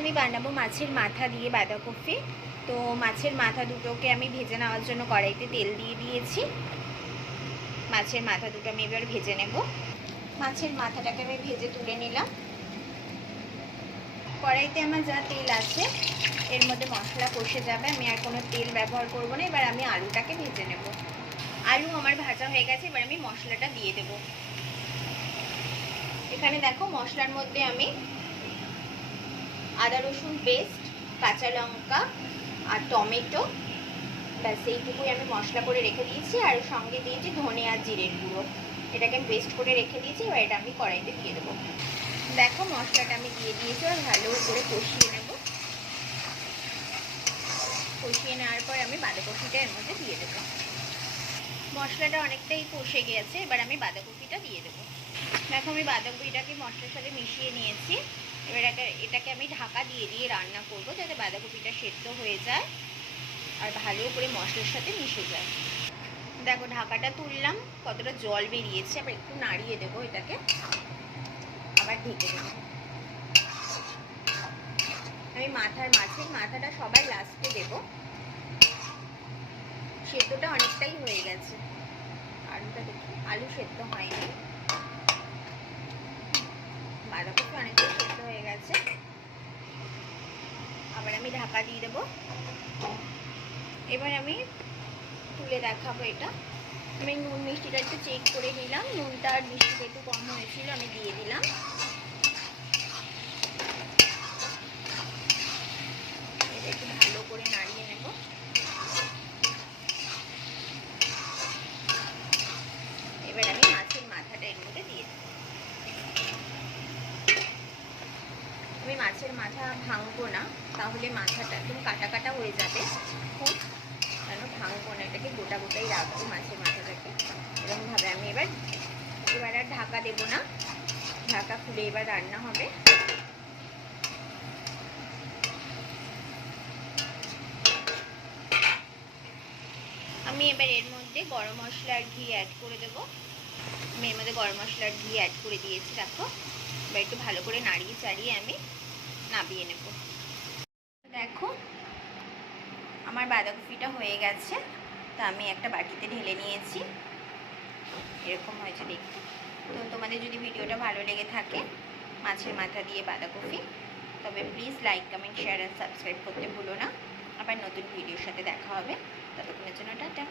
আমি বানাবো মাছের মাথা দিয়ে বাঁধাকপি। তো মাছের মাথা দুটোকে আমি ভেজে নেওয়ার জন্য কড়াইতে তেল দিয়ে দিয়েছি। মাছের মাথা দুটো আমি এবার ভেজে নেব। মাছের মাথাটাকে আমি ভেজে তুলে নিলাম। কড়াইতে আমার যা তেল আছে এর মধ্যে মশলা কষে যাবে, আমি আর কোনো তেল ব্যবহার করব না। এবার আমি আলুটাকে ভেজে নেব। আলু আমার ভাজা হয়ে গেছে, এবার আমি মশলাটা দিয়ে দেব। এখানে দেখো মশলার মধ্যে আমি আদা রসুন পেস্ট, কাঁচা লঙ্কা আর টমেটো, ব্যাস এইটুকুই আমি মশলা করে রেখে দিয়েছি। আর সঙ্গে দিয়েছি ধনে আর জিরের গুঁড়ো, এটাকে আমি পেস্ট করে রেখে দিয়েছি। এবার এটা আমি কড়াইতে দিয়ে দেবো। দেখো মশলাটা আমি দিয়ে দিয়েছি, আর ভালো করে কষিয়ে নেব। কষিয়ে নেওয়ার পর আমি বাঁধাকপিটা এর মধ্যে দিয়ে দেবো। মশলাটা অনেকটাই কষে গেছে, এবার আমি বাঁধাকপিটা দিয়ে দেবো। দেখো আমি বাঁধাকপিটাকে মশলার সাথে মিশিয়ে নিয়েছি। এবার এটাকে আমি ঢাকা দিয়ে দিয়ে রান্না করব, যাতে বাঁধাকপিটা সেদ্ধ হয়ে যায় আর ভালো করে মশলার সাথে মিশে যায়। দেখো ঢাকাটা তুললাম, কতটা জল বেরিয়েছে। আবার একটু নাড়িয়ে দেবো এটাকে, আবার ঢেকে দেবো। আমি মাছের মাথাটা সবার লাস্টে দেব। সেদ্ধটা অনেকটাই হয়ে গেছে। আলুটা দেখি, আলু সেদ্ধ হয়নি, বাঁধাকপি অনেকটাই সেদ্ধ হয়ে গেছে। আবার আমি ঢাকা দিয়ে দেবো। এবার আমি তুলে দেখাবো এটা। আমি নুন মিষ্টিটা একটু চেক করে নিলাম, নুনটা আর মিষ্টিটা একটু কম হয়েছিল, আমি দিয়ে দিলাম। এটা একটু ভালো করে নাড়িয়ে নেব। এবার আমি মাছের মাথাটা এর মধ্যে দিয়ে দেব। আমি মাছের মাথা ভাঙবো না, তাহলে মাথাটা একদম কাটা কাটা হয়ে যাবে খুব, কেন ভাঙবো না, এটাকে গোটা গোটাই রাখবো মাছের মাথাটাকে। এরকমভাবে আমি এবার আর ঢাকা দেবো না, ঢাকা খুলে এবার রান্না হবে। আমি এবার এর মধ্যে গরম মশলা আর ঘি অ্যাড করে দেবো। আমি এর মধ্যে গরম মশলা আর ঘি অ্যাড করে দিয়েছি। দেখো এবার একটু ভালো করে নাড়িয়ে চাড়িয়ে আমি নামিয়ে নেব। দেখো আমার বাঁধাকপিটা হয়ে গেছে, তা আমি একটা বাটিতে ঢেলে নিয়েছি। এরকম হয়েছে দেখতে। তো তোমাদের যদি ভিডিওটা ভালো লেগে থাকে মাছের মাথা দিয়ে বাঁধাকপি, তবে প্লিজ লাইক কমেন্ট শেয়ার আর সাবস্ক্রাইব করতে ভুলো না। আবার নতুন ভিডিওর সাথে দেখা হবে, ততক্ষণের জন্য টাটা।